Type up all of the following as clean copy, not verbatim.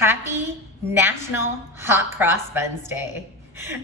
Happy National Hot Cross Buns Day.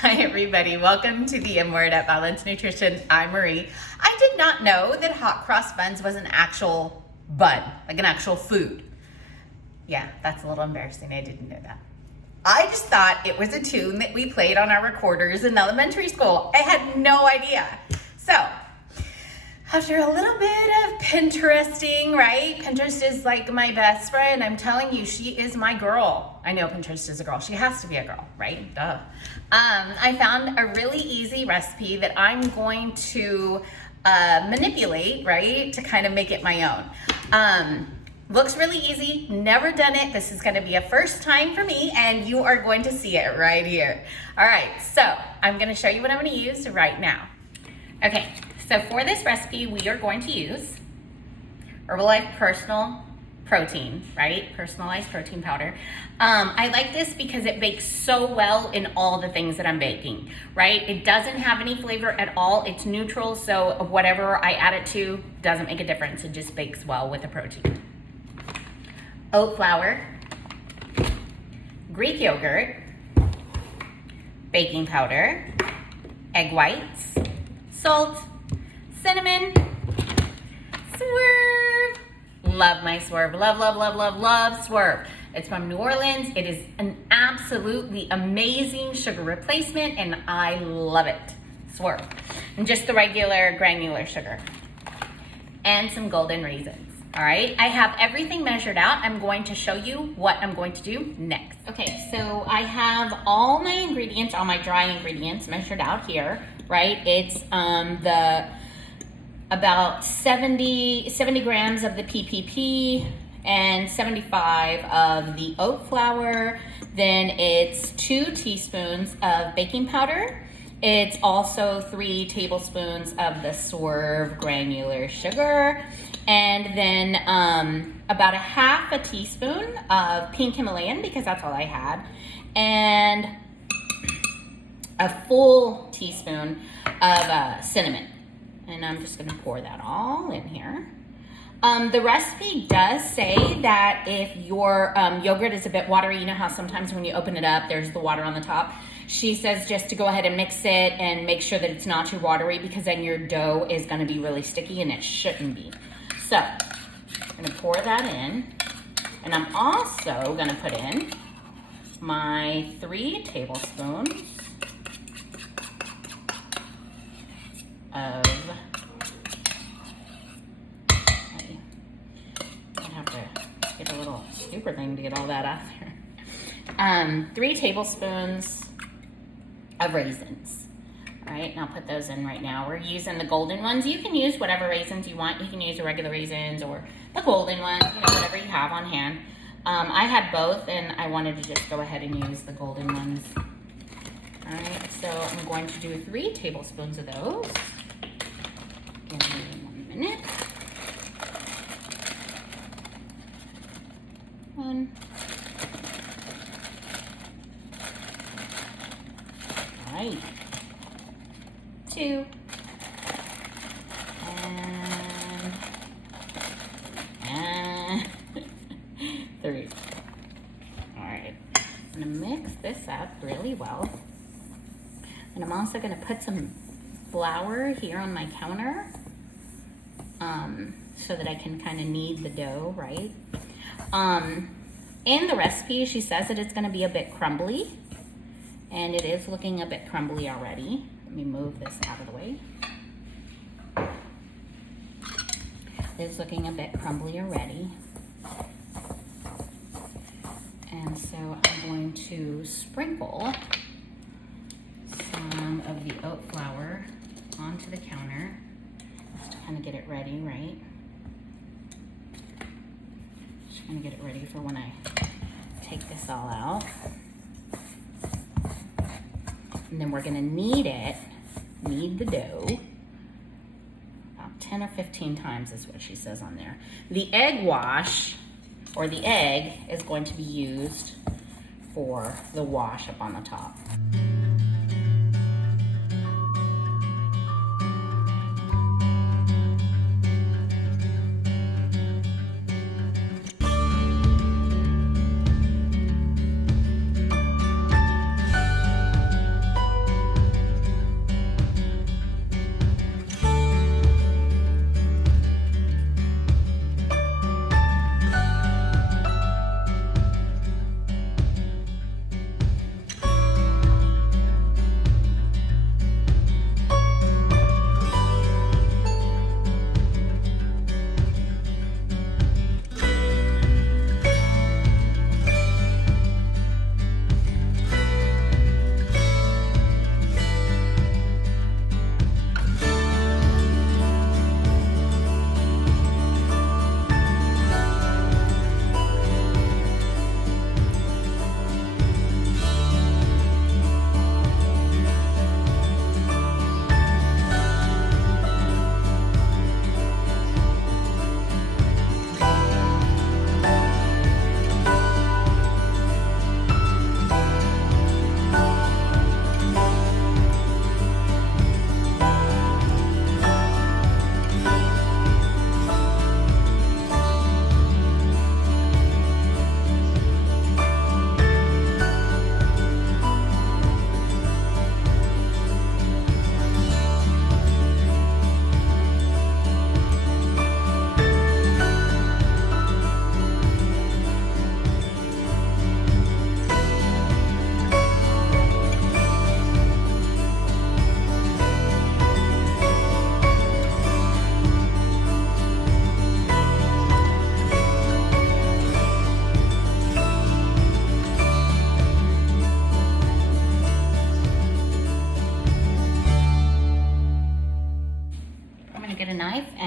Hi everybody, welcome to the M Word at Balanced Nutrition. I'm Marie. I did not know that hot cross buns was an actual bun, like an actual food. Yeah, that's a little embarrassing, I didn't know that. I just thought it was a tune that we played on our recorders in elementary school. I had no idea. So, after a little bit of Pinteresting, right? Pinterest is like my best friend. I'm telling you, she is my girl. I know Pinterest is a girl. She has to be a girl, right? Duh. I found a really easy recipe that I'm going to manipulate, right? To kind of make it my own. Looks really easy, never done it. This is gonna be a first time for me and you are going to see it right here. All right, so I'm gonna show you what I'm gonna use right now. Okay. So for this recipe, we are going to use Herbalife Personal Protein, right? Personalized protein powder. I like this because it bakes so well in all the things that I'm baking, right? It doesn't have any flavor at all. It's neutral, so whatever I add it to doesn't make a difference. It just bakes well with the protein. Oat flour, Greek yogurt, baking powder, egg whites, salt, cinnamon, Swerve. Love my Swerve. Love, love, love, love, love Swerve. It's from New Orleans. It is an absolutely amazing sugar replacement and I love it. Swerve. And just the regular granular sugar. And some golden raisins. All right, I have everything measured out. I'm going to show you what I'm going to do next. Okay, so I have all my ingredients, all my dry ingredients measured out here, right? It's about 70 grams of the PPP and 75 of the oat flour. Then it's 2 teaspoons of baking powder. It's also 3 tablespoons of the Swerve granular sugar. And then about a half a teaspoon of pink Himalayan, because that's all I had. And a full teaspoon of cinnamon. And I'm just gonna pour that all in here. The recipe does say that if your yogurt is a bit watery, you know how sometimes when you open it up, there's the water on the top. She says just to go ahead and mix it and make sure that it's not too watery because then your dough is gonna be really sticky and it shouldn't be. So, I'm gonna pour that in. And I'm also gonna put in my 3 tablespoons of, I have to get a little super thing to get all that out there. 3 tablespoons of raisins. All right, and I'll put those in right now. We're using the golden ones. You can use whatever raisins you want. You can use the regular raisins or the golden ones, you know, whatever you have on hand. I had both and I wanted to just go ahead and use the golden ones. All right, so I'm going to do 3 tablespoons of those. Give me 1 minute. 1. All right. 2. And 3. All right. I'm gonna mix this up really well. And I'm also gonna put some flour here on my counter so that I can kind of knead the dough, right? In the recipe, she says that it's gonna be a bit crumbly, and it is looking a bit crumbly already. Let me move this out of the way. It's looking a bit crumbly already. And so I'm going to sprinkle some of the oat flour onto the counter just to kind of get it ready, right? Just gonna get it ready for when I take this all out. And then we're gonna knead the dough, about 10 or 15 times is what she says on there. The egg wash, or the egg, is going to be used for the wash up on the top.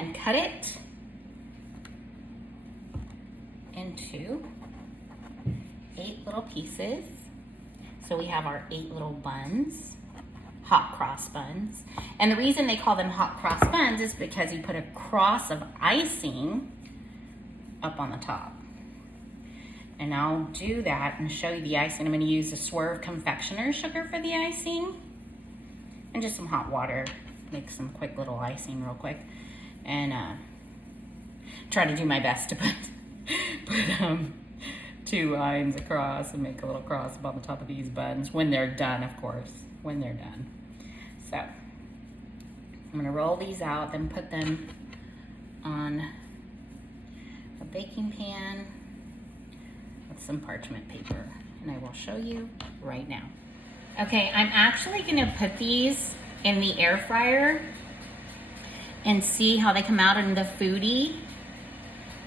and cut it into 8 little pieces. So we have our 8 little buns, hot cross buns. And the reason they call them hot cross buns is because you put a cross of icing up on the top. And I'll do that and show you the icing. I'm gonna use the Swerve confectioner sugar for the icing and just some hot water. Make some quick little icing real quick. And try to do my best to put 2 lines across and make a little cross up on the top of these buns when they're done, of course, when they're done. So I'm gonna roll these out, then put them on a baking pan with some parchment paper, and I will show you right now. Okay, I'm actually gonna put these in the air fryer and see how they come out in the foodie.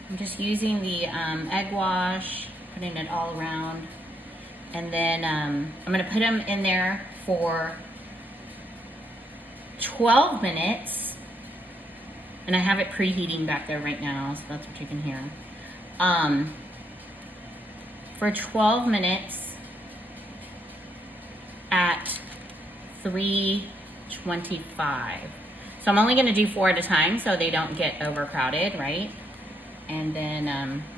I'm just using the egg wash, putting it all around, and then I'm gonna put them in there for 12 minutes, and I have it preheating back there right now, so that's what you can hear. For 12 minutes at 325. So I'm only gonna do 4 at a time so they don't get overcrowded, right? And then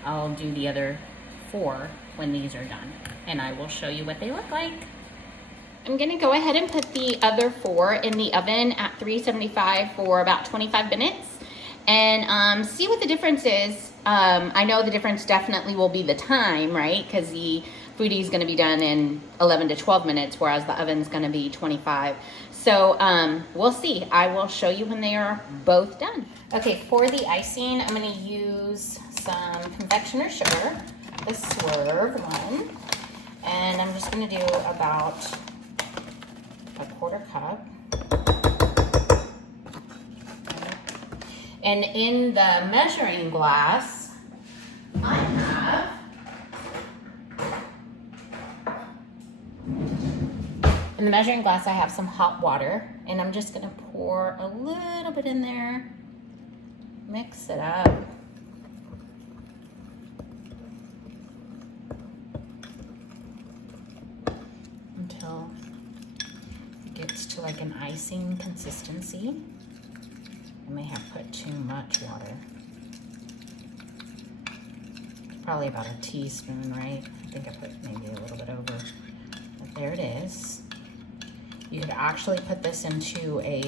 I'll do the other 4 when these are done, and I will show you what they look like. I'm gonna go ahead and put the other 4 in the oven at 375 for about 25 minutes and see what the difference is. I know the difference definitely will be the time, right? Because the foodie is gonna be done in 11 to 12 minutes, whereas the oven's gonna be 25. So we'll see. I will show you when they are both done. Okay, for the icing, I'm gonna use some confectioner sugar, the Swerve one, and I'm just gonna do about a 1/4 cup. And in the measuring glass, I have some hot water, and I'm just gonna pour a little bit in there, mix it up. Until it gets to like an icing consistency. I may have put too much water. Probably about a teaspoon, right? I think I put maybe a little bit over, but there it is. You could actually put this into a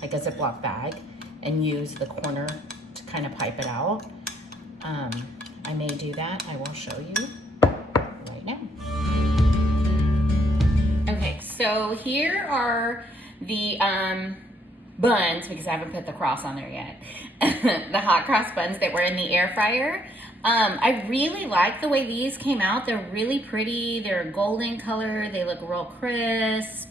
like a Ziploc bag and use the corner to kind of pipe it out. I may do that. I will show you right now. Okay, so here are the buns, because I haven't put the cross on there yet. The hot cross buns that were in the air fryer. I really like the way these came out. They're really pretty. They're golden color. They look real crisp.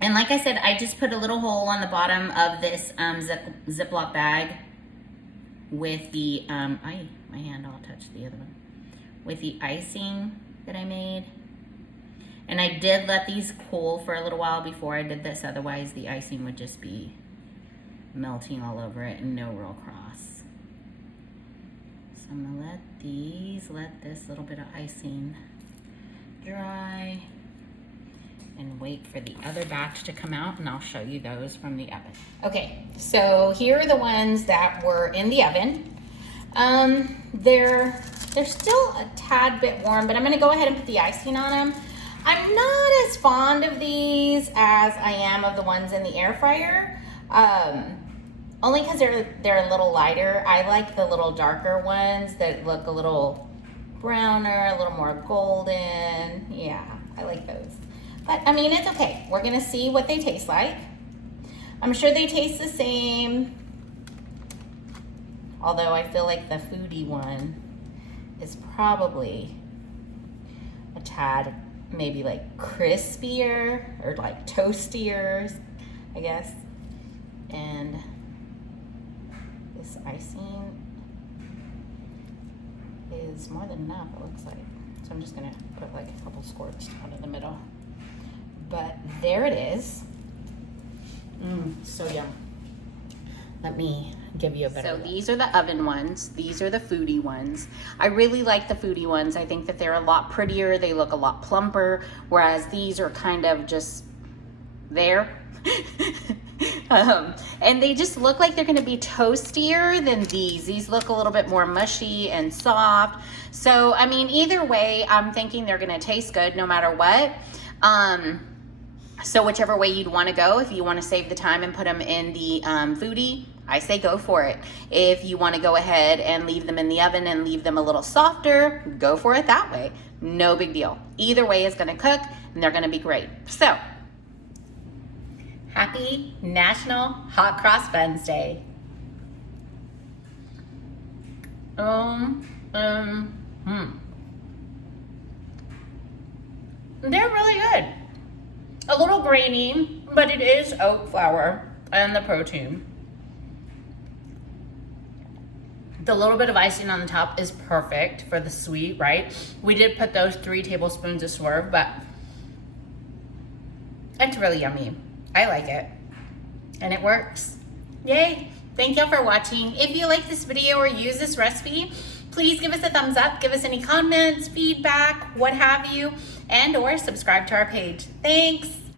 And like I said, I just put a little hole on the bottom of this Ziploc bag with the, my hand all touched the other one, with the icing that I made. And I did let these cool for a little while before I did this, otherwise the icing would just be melting all over it and no real cross. So I'm gonna let this little bit of icing dry and wait for the other batch to come out, and I'll show you those from the oven. Okay, so here are the ones that were in the oven. They're still a tad bit warm, but I'm gonna go ahead and put the icing on them. I'm not as fond of these as I am of the ones in the air fryer, only because they're a little lighter. I like the little darker ones that look a little browner, a little more golden. Yeah, I like those. But I mean, it's okay. We're gonna see what they taste like. I'm sure they taste the same, although I feel like the foodie one is probably a tad maybe like crispier or like toastier, I guess. And this icing is more than enough, it looks like. So I'm just gonna put like a couple squirts down in the middle. But there it is. So yum. Let me give you a better So look. these are the oven ones. These are the foodie ones. I really like the foodie ones. I think that they're a lot prettier. They look a lot plumper, whereas these are kind of just there. And they just look like they're going to be toastier than these. These look a little bit more mushy and soft. So, I mean, either way, I'm thinking they're going to taste good no matter what. So whichever way you'd want to go, if you want to save the time and put them in the foodie, I say go for it. If you want to go ahead and leave them in the oven and leave them a little softer, go for it that way. No big deal. Either way is going to cook and they're going to be great. So, happy National Hot Cross Buns Day. They're really good. A little grainy, but it is oat flour and the protein. The little bit of icing on the top is perfect for the sweet, right? We did put those 3 tablespoons of Swerve, but it's really yummy. I like it, and it works. Yay! Thank y'all for watching. If you like this video or use this recipe, please give us a thumbs up, give us any comments, feedback, what have you, and or subscribe to our page. Thanks!